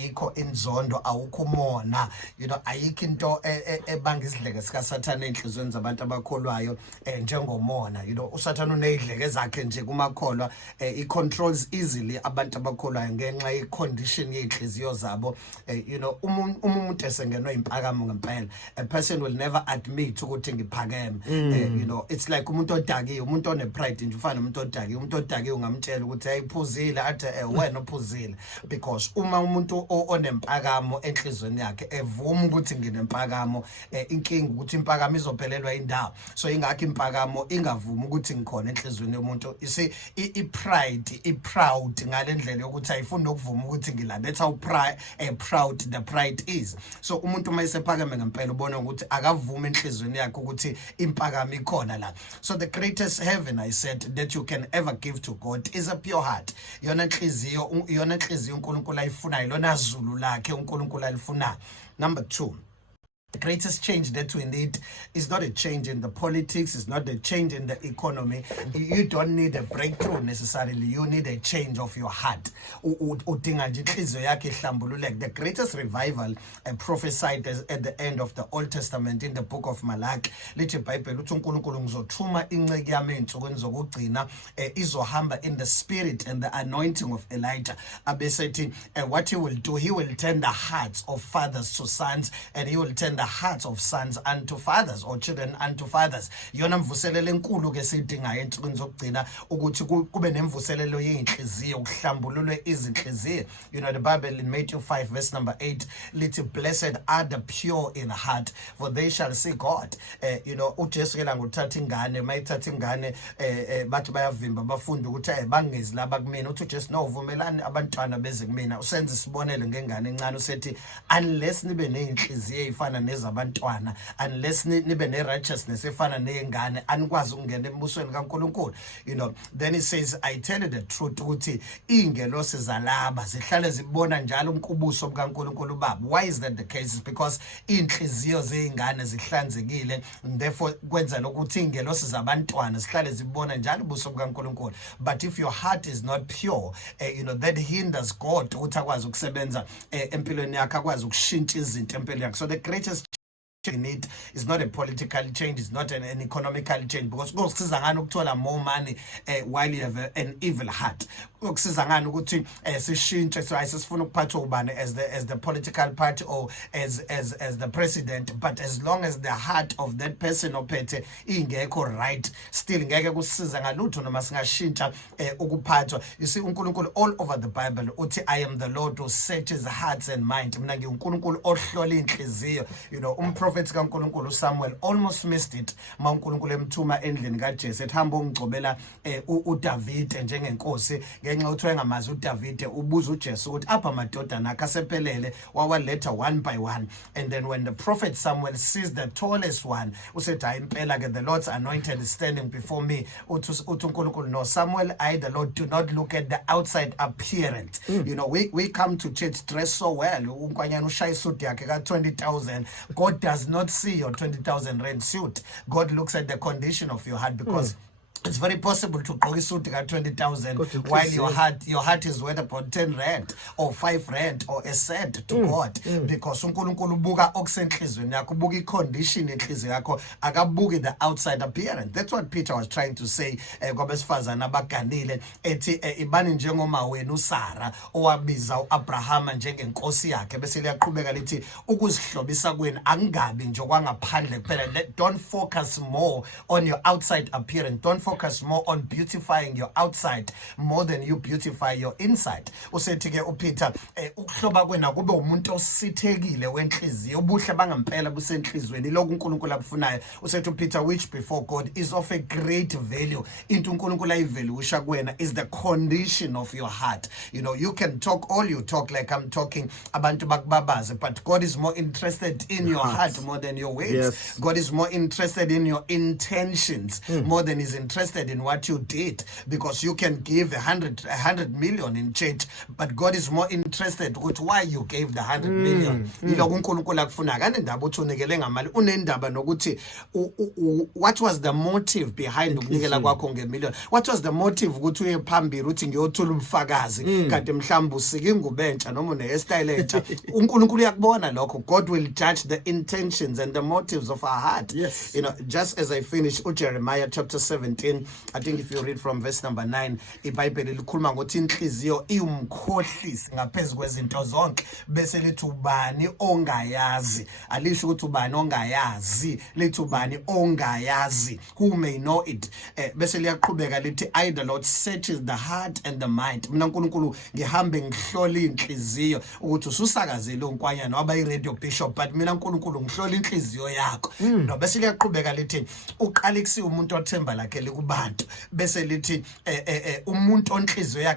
ayikho inzondo awukho umona ayikho into ebanga isidleke sikaSathane enhlizweni zabantu abakholwayo njengomona uSathane unezidleke zakhe nje kumakholwa controls easily abantu abakholwayo ngenxa yecondition yenhliziyo zabo umuntu esengenwe impakamo ngempela a person will never admit ukuthi ngiphakeme it's like umuntu odakiwe umuntu onepride nje ufana umuntu odakiwe ungamtshela ukuthi ayiphuzile athi wena ophuzile because uma umuntu onempakamo enhlizweni yakhe evuma ukuthi nginempakamo inkinga ukuthi impakamo izophelelwa indawo so ingakho impakamo ingavuma ukuthi ngikhona enhlizweni yomuntu isi i-proud ngalendlela yokuthi ayifuni ukuvuma ukuthi ngilanda that's how proud the pride is so umuntu uma esephakeme ngempela ubona ukuthi akavuma enhlizweni yakhe ukuthi impakamo ikhona la so the greatest heaven I said that you can ever give to God is a pure heart yona inhliziyo uNkulunkulu ayifunayo lona zulu lakhe uNkulunkulu alifunayo. Number 2, the greatest change that we need is not a change in the politics, it's not a change in the economy. You don't need a breakthrough necessarily, you need a change of your heart. The greatest revival prophesied at the end of the Old Testament in the book of Malachi. In the spirit and the anointing of Elijah. What he will do, he will turn the hearts of fathers to sons, and he will turn the hearts of sons unto fathers or children unto fathers. Yona mvuselelo enkulu ke sidingayo ensukwini zokugcina ukuthi kube nemvuselelo yenhliziyo ukuhlambululwe izinhliziyo. The Bible in Matthew 5 verse number 8 lithi blessed are the pure in heart for they shall see God. uJesu ke la ngothatha ingane mayithatha ingane bathi bayavimba bafunda ukuthi bangezi laba kumina uthi uJesu no uvumelani abantwana beze kumina usenze isibonelo ngengane encane usethi unless nibe nenhliziyo ezifana nezabantwana unless nibe ne-righteousness efana neyengane anikwazi ukungena embusweni kaNkulunkulu. Then he says I tell you the truth ukuthi ingelosi zalaba zihlale zibona njalo umkubuso bukaNkulunkulu babo. Why is that the case? It's because inhliziyo zeyingane zihlanzekile therefore kwenza ukuthi ingelosi zabantwana zihlale zibona njalo ubuso bukaNkulunkulu. But if your heart is not pure that hinders God ukuthi akwazi ukusebenza empilweni yakhe akwazi ukushintsha izinto empilweni yakhe. So the greatest in it is not a political change, it's not an economical change, because kusiza ngani ukuthola more money while you have an evil heart. Kusiza ngani ukuthi sishintshe so ayisifuna ukuphatha ubani as the political party or as the president, but as long as the heart of that person ophethe ingekho right, still ngeke kusiza ngalutho noma singashintsha ukuphathwa. You see uNkulunkulu all over the Bible uthi I am the Lord who searches hearts and mind. Mina ngiuNkulunkulu ohlola inhliziyo. Prophet kaNkulunkulu Samuel almost missed it ma uNkulunkulu emthuma endlini kaJese ethamba ungcobela uDavid njengenkosi ngenxa ukuthi wayengamazi uDavid ubuza uJese ukuthi apha madodana akasephelele wawaletha one by one, and then when the prophet Samuel sees the tallest one usethi hayi impela ke the Lord's anointed is standing before me. Uthi uNkulunkulu no Samuel, I the Lord do not look at the outside appearance. We come to church dressed so well unkwanyana ushaya isuit yakhe ka 20,000. God does not see your 20,000 rand suit. God looks at the condition of your heart, because it's very possible to gqoka isuit ka 20,000 while your heart is worth about 10 rand or 5 rand or a cent to God, because uNkulunkulu ubuka okusenhlizweni yakho, ubuka icondition yenhliziyo yakho, akabuki the outside appearance. That's what Peter was trying to say kwabesifazana abaganile ethi ibani njengoma wena uSara owabiza uAbraham njengenkosi yakhe, bese liyaqhubeka lithi ukuzihlobisa kwenu angabi nje kwangaphandle kuphela. Don't focus more on your outside appearance, don't focus more on beautifying your outside more than you beautify your inside. Usethi ke uPeter ukuhloba kwena kube umuntu osithekile wenhliziyo, ubuhle bangampela busenhlizweni lokhu uNkulunkulu akufunayo. Usethi uPeter which before God is of a great value. Into uNkulunkulu ayivaluesha kwena is the condition of your heart. You can talk all you talk like I'm talking abantu bakubabaze, but God is more interested in your heart more than your words. Yes. God is more interested in your intentions more than he's interested interested in what you did, because you can give 100 million in church, but God is more interested with why you gave the 100 million. Yiloko uNkulunkulu akufuna kani indaba uthi unikele ngamali, unendaba nokuthi what was the motive behind ukunikela kwakho nge-million. What was the motive ukuthi uye phambili uthi ngiyothula ubufakazi kanti mhlawumbe usika ingubo entsha noma une-hairstyle entsha. uNkulunkulu uyakubona lokho. God will judge the intentions and the motives of our heart. Yes. You know, just as I finish Jeremiah chapter 17, I think if you read from verse number 9, iBhayibheli likhuluma ngokuthi inhliziyo iwumkhohlisi ngaphezu kwezinto zonke, bese lithi ubani ongayazi. Alisho ukuthi ubani ongayazi, lithi ubani ongayazi, who may know it. Bese liyaqhubeka lithi, I the Lord searches the heart and the mind. Mina uNkulunkulu ngihambe ngihlola inhliziyo ukuthi ususakazile unkwanyana waba i-radio bishop, but mina uNkulunkulu ngihlola inhliziyo yakho. No, bese liyaqhubeka lithi uqala kusiya umuntu othemba lakhe likubantu, bese lithi umuntu onhliziyo yakhe